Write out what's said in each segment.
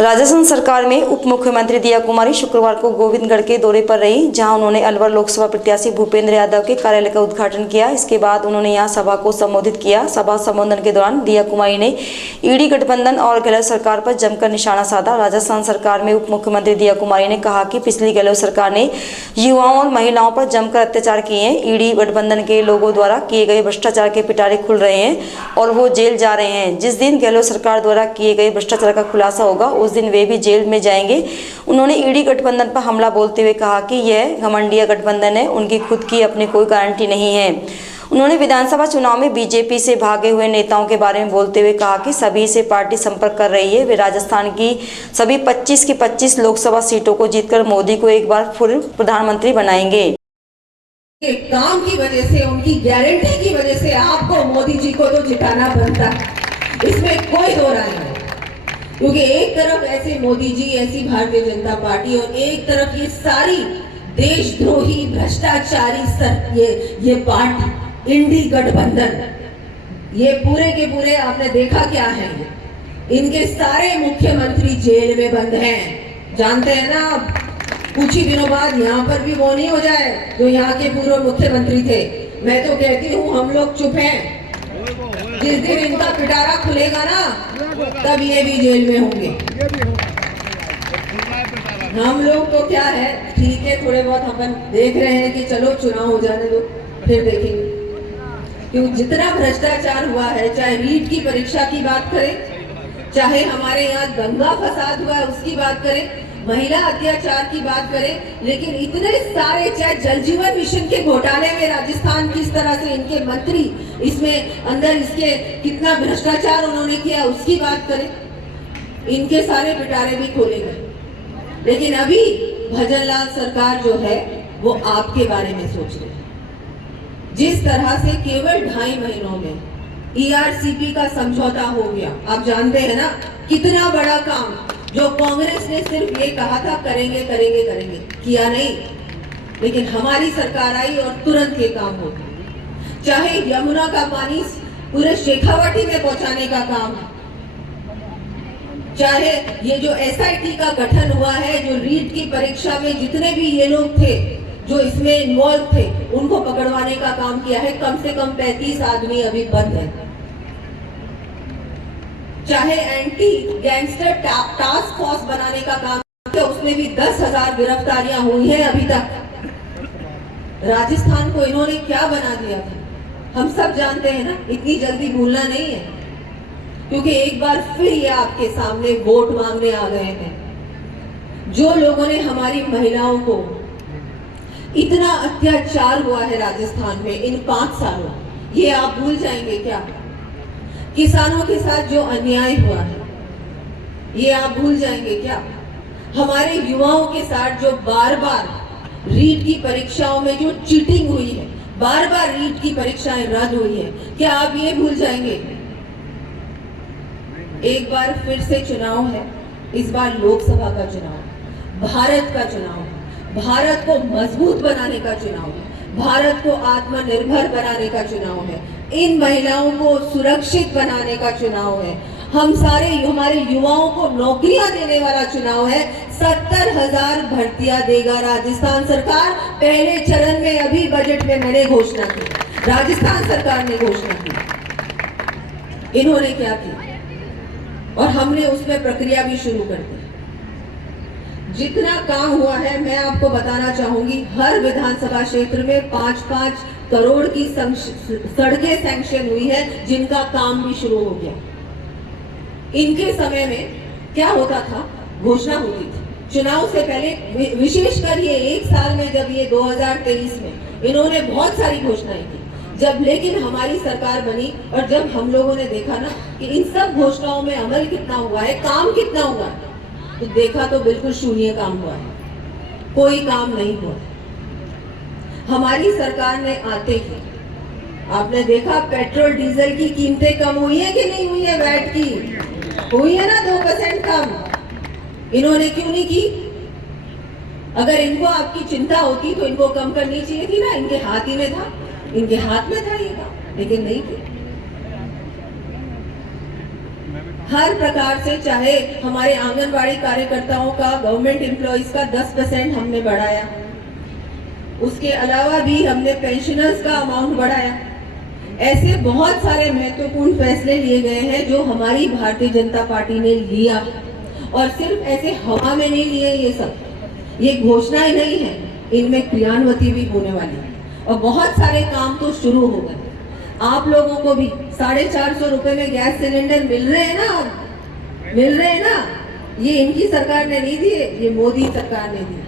राजस्थान सरकार में उप मुख्यमंत्री दिया कुमारी शुक्रवार को गोविंदगढ़ के दौरे पर रही, जहां उन्होंने अलवर लोकसभा प्रत्याशी भूपेंद्र यादव के कार्यालय का उद्घाटन किया। इसके बाद उन्होंने यहां सभा को संबोधित किया। सभा संबोधन के दौरान दिया कुमारी ने ईडी गठबंधन और गहलोत सरकार पर जमकर निशाना साधा। राजस्थान सरकार में उप मुख्यमंत्री दिया कुमारी ने कहा कि पिछली गहलोत सरकार ने युवाओं और महिलाओं पर जमकर अत्याचार किए हैं। ईडी गठबंधन के लोगों द्वारा किए गए भ्रष्टाचार के पिटारे खुल रहे हैं और वो जेल जा रहे हैं। जिस दिन गहलोत सरकार द्वारा किए गए भ्रष्टाचार का खुलासा होगा उस दिन वे भी जेल में जाएंगे। उन्होंने ईडी गठबंधन पर हमला बोलते हुए कहा कि यह घमंडिया गठबंधन है, उनकी खुद की अपनी कोई गारंटी नहीं है। उन्होंने विधानसभा चुनाव में बीजेपी से भागे हुए नेताओं के बारे में बोलते हुए कहा कि सभी से पार्टी संपर्क कर रही है। वे राजस्थान की सभी 25 की 25 लोकसभा सीटों को जीतकर मोदी को एक बार फिर प्रधानमंत्री बनाएंगे। काम की वजह से, उनकी गारंटी की वजह से आपको मोदी जी को तो जिताना बनता है, इसमें कोई दो राय नहीं। क्योंकि एक तरफ ऐसे मोदी जी, ऐसी भारतीय जनता पार्टी और एक तरफ ये सारी देशद्रोही भ्रष्टाचारी ये पार्टी इंडी गठबंधन, ये पूरे के पूरे आपने देखा क्या है। इनके सारे मुख्यमंत्री जेल में बंद हैं, जानते हैं ना। कुछ ही दिनों बाद यहाँ पर भी वो नहीं हो जाए जो यहाँ के पूर्व मुख्यमंत्री थे। मैं तो कहती हूँ हम लोग चुप हैं, जिस दिन इनका पिटारा खुलेगा ना तब ये भी जेल में होंगे। हम लोग तो क्या है, ठीक है, थोड़े बहुत अपन देख रहे हैं कि चलो चुनाव हो जाने दो फिर देखेंगे। क्योंकि जितना भ्रष्टाचार हुआ है, चाहे रीट की परीक्षा की बात करें, चाहे हमारे यहाँ दंगा फसाद हुआ है उसकी बात करें, महिला अत्याचार की बात करें, लेकिन इतने सारे, चाहे जल जीवन मिशन के घोटाले में राजस्थान किस तरह से इनके मंत्री इसमें अंदर इसके कितना भ्रष्टाचार उन्होंने किया उसकी बात करें, इनके सारे पिटारे भी खोले गए। लेकिन अभी भजनलाल सरकार जो है वो आपके बारे में सोच रही है। जिस तरह से केवल 2.5 महीनों में ERCP का समझौता हो गया, आप जानते हैं ना कितना बड़ा काम, जो कांग्रेस ने सिर्फ ये कहा था करेंगे करेंगे करेंगे, किया नहीं। लेकिन हमारी सरकार आई और तुरंत ये काम हो गया। चाहे यमुना का पानी पूरे शेखावाटी में पहुंचाने का काम है, चाहे ये जो SIT का गठन हुआ है, जो रीट की परीक्षा में जितने भी ये लोग थे जो इसमें इन्वॉल्व थे उनको पकड़वाने का काम किया है। कम से कम 35 आदमी अभी बंद है। चाहे एंटी गैंगस्टर टास्क फोर्स बनाने का काम किया, उसमें भी 10,000 गिरफ्तारियां हुई है अभी तक। राजस्थान को इन्होंने क्या बना दिया था हम सब जानते हैं ना, इतनी जल्दी भूलना नहीं है। क्योंकि एक बार फिर ये आपके सामने वोट मांगने आ गए हैं। जो लोगों ने हमारी महिलाओं को, इतना अत्याचार हुआ है राजस्थान में इन 5 सालों, ये आप भूल जाएंगे क्या? किसानों के साथ जो अन्याय हुआ है ये आप भूल जाएंगे क्या? हमारे युवाओं के साथ जो बार बार रीट की परीक्षाओं में जो चीटिंग हुई है, बार बार रीट की परीक्षाएं रद्द हुई है, क्या आप ये भूल जाएंगे? एक बार फिर से चुनाव है, इस बार लोकसभा का चुनाव, भारत का चुनाव, भारत को मजबूत बनाने का चुनाव है, भारत को आत्मनिर्भर बनाने का चुनाव है, इन महिलाओं को सुरक्षित बनाने का चुनाव है, हम सारे हमारे युवाओं को नौकरियां देने वाला चुनाव है। 70,000 भर्तियां देगा राजस्थान सरकार। पहले चरण में अभी बजट में मैंने घोषणा की, राजस्थान सरकार ने घोषणा की। इन्होंने क्या किया और हमने उसमें प्रक्रिया भी शुरू कर दी। जितना काम हुआ है मैं आपको बताना चाहूंगी, हर विधानसभा क्षेत्र में 5-5 करोड़ की सड़कें सैंक्शन हुई है, जिनका काम भी शुरू हो गया। इनके समय में क्या होता था, घोषणा होती थी चुनाव से पहले, विशेषकर ये एक साल में, जब ये 2023 में इन्होंने बहुत सारी घोषणाएं की। जब लेकिन हमारी सरकार बनी और जब हम लोगों ने देखा ना कि इन सब घोषणाओं में अमल कितना हुआ है, काम कितना हुआ है, तो देखा तो बिल्कुल शून्य काम हुआ है, कोई काम नहीं हुआ। हमारी सरकार ने आते ही आपने देखा पेट्रोल डीजल की कीमतें कम हुई है कि नहीं हुई है? वैट की हुई है ना 2% कम। इन्होंने क्यों नहीं की? अगर इनको आपकी चिंता होती तो इनको कम करनी चाहिए थी ना, इनके हाथ ही में था, इनके हाथ में था ये काम, लेकिन नहीं की। हर प्रकार से, चाहे हमारे आंगनबाड़ी कार्यकर्ताओं का, गवर्नमेंट एम्प्लॉइज का 10% हमने बढ़ाया। उसके अलावा भी हमने पेंशनर्स का अमाउंट बढ़ाया। ऐसे बहुत सारे महत्वपूर्ण फैसले लिए गए हैं जो हमारी भारतीय जनता पार्टी ने लिया, और सिर्फ ऐसे हवा में नहीं लिए ये सब, ये घोषणाएं नहीं है, इनमें क्रियान्वती भी होने वाली है और बहुत सारे काम तो शुरू हो गए। आप लोगों को भी 450 रुपए में गैस सिलेंडर मिल रहे हैं ना, मिल रहे हैं ना। ये इनकी सरकार ने नहीं दिए, ये मोदी सरकार ने दिए।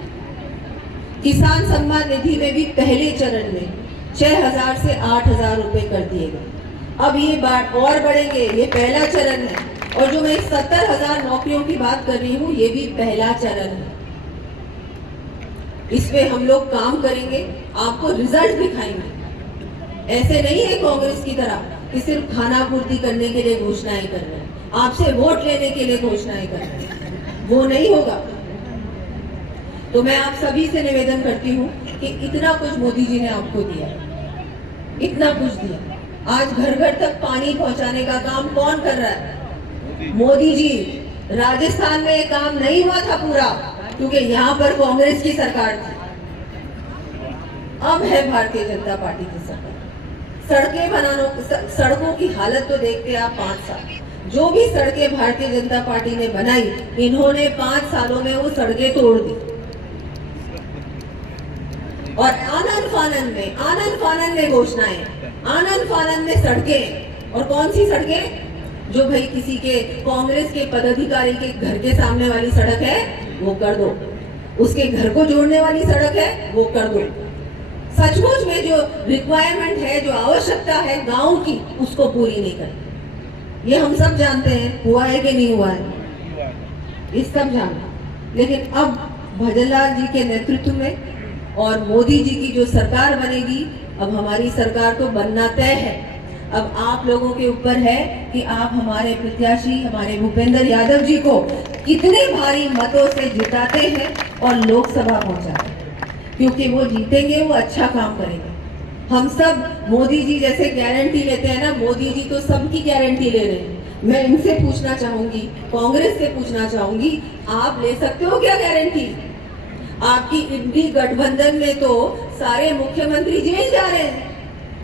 किसान सम्मान निधि में भी पहले चरण में 6,000 से 8,000 रुपए कर दिए गए। अब ये बात और बढ़ेंगे, ये पहला चरण है। और जो मैं 70,000 नौकरियों की बात कर रही हूँ, ये भी पहला चरण है। इस पे हम लोग काम करेंगे, आपको रिजल्ट दिखाएंगे। ऐसे नहीं है कांग्रेस की तरह कि सिर्फ खाना पूर्ति करने के लिए घोषणाएं कर रहे हैं, आपसे वोट लेने के लिए घोषणाएं कर रहे हैं, वो नहीं होगा। तो मैं आप सभी से निवेदन करती हूँ कि इतना कुछ मोदी जी ने आपको दिया, इतना कुछ दिया। आज घर घर तक पानी पहुंचाने का काम कौन कर रहा है? मोदी जी। राजस्थान में ये काम नहीं हुआ था पूरा, क्योंकि यहाँ पर कांग्रेस की सरकार थी। अब है भारतीय जनता पार्टी की सरकार। सड़कें बनाना, सड़कों की हालत तो देखते आप 5 साल। जो भी सड़कें भारतीय जनता पार्टी ने बनाई, इन्होंने 5 सालों में वो सड़कें तोड़ दी। और आनन फानन में घोषणाएं, आनन फानन में सड़कें। और कौन सी सड़कें? जो भाई किसी के कांग्रेस के पदाधिकारी के घर के सामने वाली सड़क है वो कर दो, उसके घर को जोड़ने वाली सड़क है वो कर दो। सचमुच में जो रिक्वायरमेंट है, जो आवश्यकता है गांव की, उसको पूरी नहीं करते। ये हम सब जानते हैं, हुआ है कि नहीं हुआ है, ये सब जानते। लेकिन अब भजनलाल जी के नेतृत्व में और मोदी जी की जो सरकार बनेगी, अब हमारी सरकार तो बनना तय है। अब आप लोगों के ऊपर है कि आप हमारे प्रत्याशी, हमारे भूपेंद्र यादव जी को कितने भारी मतों से जिताते हैं और लोकसभा पहुंचाते हैं, क्योंकि वो जीतेंगे, वो अच्छा काम करेंगे। हम सब मोदी जी जैसे गारंटी लेते हैं ना, मोदी जी तो सबकी गारंटी ले रहे हैं। मैं इनसे पूछना चाहूंगी, कांग्रेस से पूछना चाहूंगी, आप ले सकते हो क्या गारंटी? आपकी इंडी गठबंधन में तो सारे मुख्यमंत्री जेल जा रहे हैं।